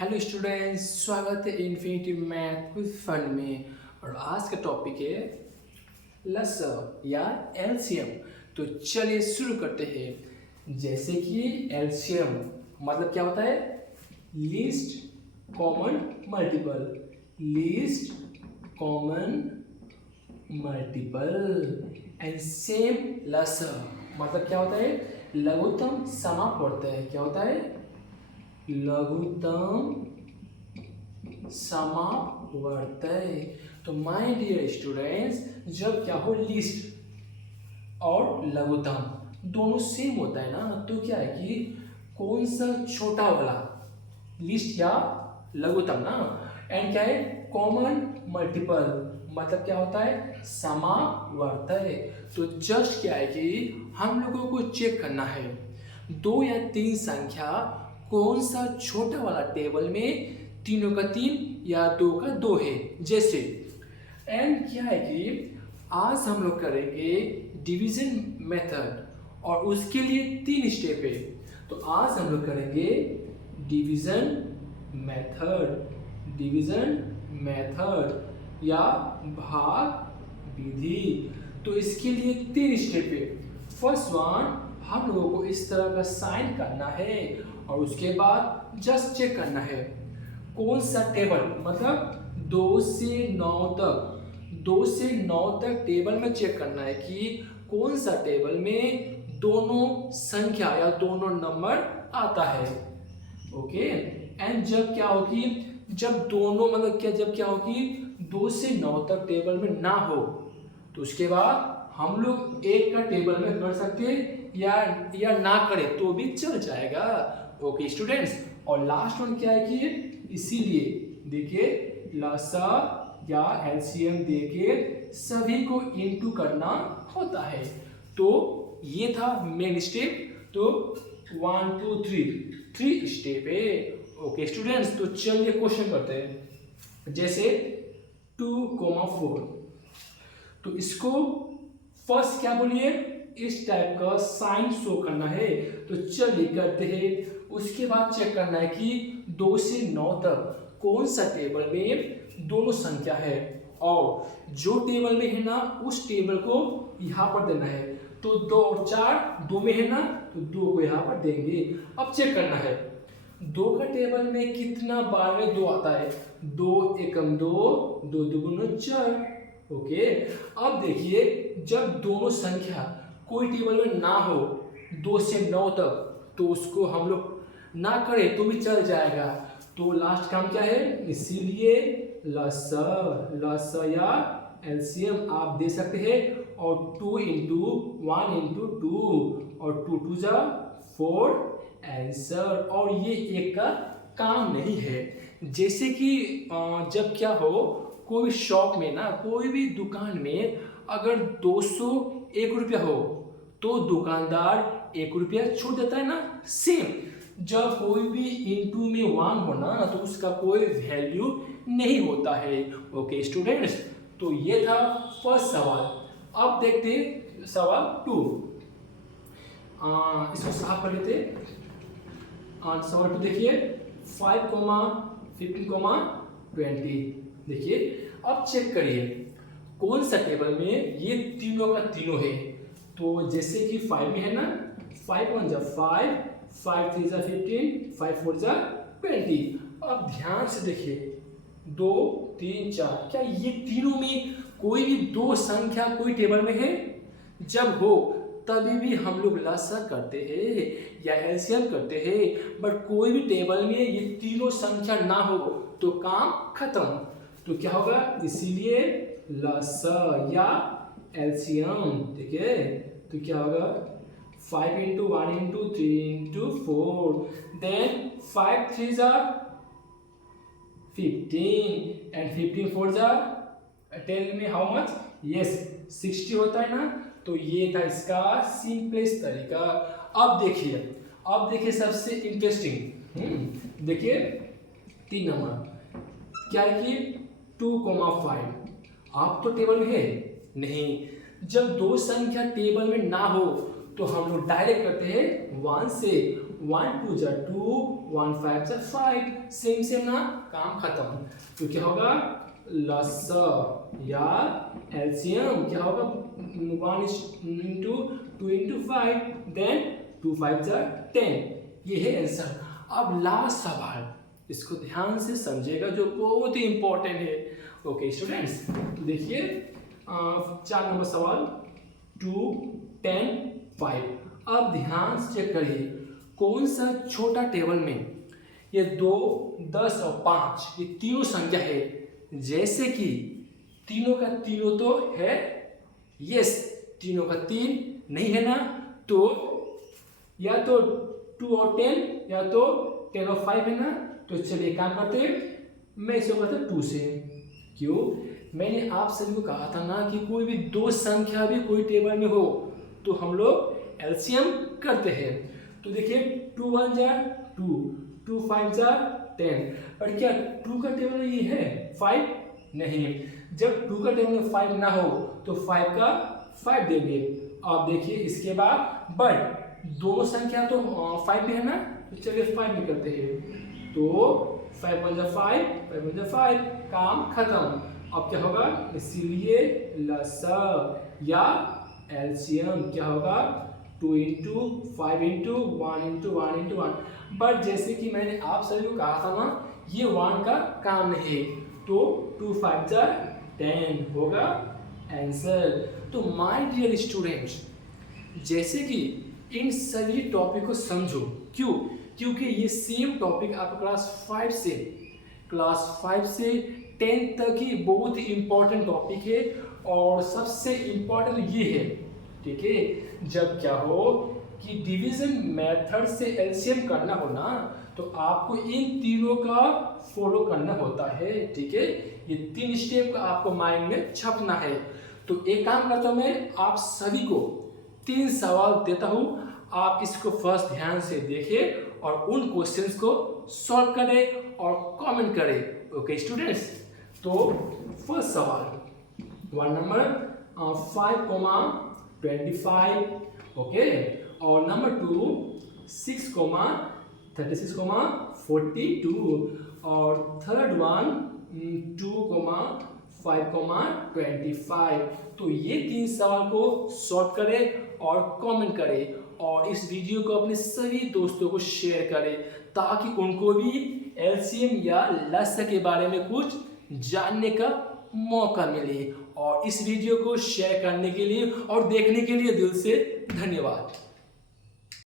Hello students, स्वागत है infinity math with fun में। और आज का टॉपिक है लसअ या एलसीएम। तो चलिए शुरू करते हैं। जैसे कि एलसीएम मतलब क्या होता है? Least common multiple. Least common multiple and same लसअ मतलब क्या होता है? लघुत्तम समापवर्तय है। क्या होता है? लघुत्तम समापवर्तय। तो माय डियर स्टूडेंट्स, जब क्या हो लिस्ट और लघुत्तम दोनों सेम होता है ना, तो क्या है कि कौन सा छोटा वाला लिस्ट या लघुत्तम ना, एंड क्या है कॉमन मल्टीपल मतलब क्या होता है? समावर्तय। तो जस्ट क्या है कि हम लोगों को चेक करना है दो या तीन संख्या कौन सा छोटा वाला टेबल में तीनों का तीन या दो का दो है। जैसे एंड क्या है कि आज हम लोग करेंगे डिवीजन मेथड और उसके लिए तीन स्टेप है। तो आज हम लोग करेंगे डिवीजन मेथड या भाग विधि। तो इसके लिए तीन स्टेप है। फर्स्ट वन, हम लोगों को इस तरह का साइन करना है और उसके बाद जस्ट चेक करना है कौन सा टेबल, मतलब 2 से 9 तक टेबल में चेक करना है कि कौन सा टेबल में दोनों संख्या या दोनों नंबर आता है। ओके, एंड जब क्या होगी, जब दोनों मतलब क्या, जब क्या होगी 2 से 9 तक टेबल में ना हो तो उसके बाद हम लोग एक का टेबल में कर सकते हैं या ना करें तो भी चल जाएगा। ओके स्टूडेंट्स, और लास्ट वन क्या है कि इसीलिए देखिए लसा या एलसीएम देके सभी को इनटू करना होता है। तो ये था मेन स्टेप। तो 1 2 3 स्टेप है। ओके स्टूडेंट्स, तो चलिए क्वेश्चन करते हैं। जैसे 2,4, तो इसको फर्स्ट क्या बोलिए, इस टाइप का साइन शो करना है। तो चलिए करते हैं। उसके बाद चेक करना है कि 2 से 9 तक कौन सा टेबल में दोनों संख्या है, और जो टेबल में है ना उस टेबल को यहाँ पर देना है। तो 2 और 4 2 में है ना, तो 2 को यहाँ पर देंगे। अब चेक करना है 2 का टेबल में कितना बार में 2 आता है। 2 एकम 2, 2 दुगुना 4। ओके, अब देखिए जब दोनों संख्या कोई टेबल में ना हो 2 से 9 तक तो उसको हम लोग ना करें तो भी चल जाएगा। तो लास्ट काम क्या है, इसीलिए लसा या एलसीएम आप दे सकते हैं। और 2 इंटू 1 इंटू 2 और 2 2 जा 4 आंसर। और ये एक का काम नहीं है। जैसे कि जब क्या हो कोई शॉप में ना, कोई भी दुकान में अगर 201 रुपया हो तो दुकानदार 1 रुपया छूट देता है ना। सेम जब कोई भी इंटू में 1 हो ना तो उसका कोई वैल्यू नहीं होता है। ओके स्टूडेंट्स, तो ये था फर्स्ट सवाल। अब देखते सवाल 2। इसको साफ कर लेते। सवाल 2 देखिए 5, 15, 20। देखिए अब चेक करिए कौन सा टेबल में ये तीनों का तीनों है। तो जैसे कि 5 में है ना, 5 1 जा 5, 5 3 जा 15, 5 4 जा 20। अब ध्यान से देखिए 2 3 4, क्या ये तीनों में कोई भी दो संख्या कोई टेबल में है? जब हो तभी भी हम लोग लसा करते हैं या एलसीएम करते हैं। बट कोई भी टेबल में ये तीनों संख्या ना हो तो काम खत्म। तो क्या होगा, इसीलिए लसा या एलसीएम। ठीक है, तो क्या होगा 5 इंटू 1 इंटू 3 इंटू 4, देन 5 3 जा 15 एंड 15 4 जा, tell me how much, yes 60 होता है ना। तो ये था इसका सिंपलेस्ट तरीका। अब देखिए सबसे इंटरेस्टिंग देखिए 3 नंबर क्या है कि 2,5। आप तो टेबल में है नहीं। जब दो संख्या टेबल में ना हो तो हम लोग डायरेक्ट करते हैं 1 से, 1 2 जा 2, 1 5 जा 5, सेम ना, काम खत्म। तो क्या होगा लसा या एलसीएम क्या होगा 1 into 2 into 5, देन 2 5 जा 10, ये है आंसर। अब लास्ट सवाल, इसको ध्यान से समझिएगा जो बहुत ही इंपॉर्टेंट है। ओके स्टूडेंट्स, तो देखिए 4 नंबर सवाल 2 10 5। अब ध्यान से चेक करिए कौन सा छोटा टेबल में ये 2 10 और 5 ये तीनों संख्या है, जैसे कि तीनों का तीनों तो है, यस तीनों का 3 नहीं है ना, तो या तो 2 और 10 या तो 10 और 5 है ना। तो चलिए काम करते हैं, मैं इसे करता हूँ 2 से। क्यों, मैंने आप सभी को कहा था ना कि कोई भी दो संख्या भी कोई टेबल में हो तो हम लोग एलसीएम करते हैं। तो देखिए 2 1 जा 2, 2 5 जा 10, और क्या 2 का टेबल ये है 5 नहीं। जब 2 का टेबल में 5 ना हो तो 5 का 5 देंगे। अब देखिए इसके बाद बट दोनों संख्या तो 5 भी है ना, तो चलिए 5 भी करते हैं। तो 5 1 जा 5, 5 1 जा 5, काम खत्म। अब क्या होगा, इसीलिए लसा या एलसीएम क्या होगा 2 into 5 into 1 into 1 into 1। But जैसे कि मैंने आप सभी को कहा था ना, ये 1 का काम नहीं है, तो 2 5 जा 10 होगा आंसर। तो माय डियर स्टूडेंट्स, जैसे कि इन सभी टॉपिक को समझो, क्यों, क्योंकि ये सेम टॉपिक आप क्लास 5 से 10 तक ही बहुत ही इंपॉर्टेंट टॉपिक है। और सबसे इंपॉर्टेंट ये है, ठीक है, जब क्या हो कि डिवीजन मेथड से एलसीएम करना हो ना, तो आपको इन तीनों का फॉलो करना होता है, ठीक है। ये 3 स्टेप का आपको माइंड में छपना है। तो एक काम करता हूं, मैं आप सभी को 3 सवाल देता हूं, आप इसको फर्स्ट ध्यान से देखिए और उन क्वेश्चंस को सॉल्व करें और कमेंट करें। ओके स्टूडेंट्स, तो फर्स्ट सवाल 1 नंबर 5,25, ओके, और नंबर 2 6,36,42, और थर्ड वन 2,5,25। तो ये 3 सवाल को सॉल्व करें और कमेंट करें, और इस वीडियो को अपने सभी दोस्तों को शेयर करें ताकि उनको भी एलसीएम या लसा के बारे में कुछ जानने का मौका मिले। और इस वीडियो को शेयर करने के लिए और देखने के लिए दिल से धन्यवाद।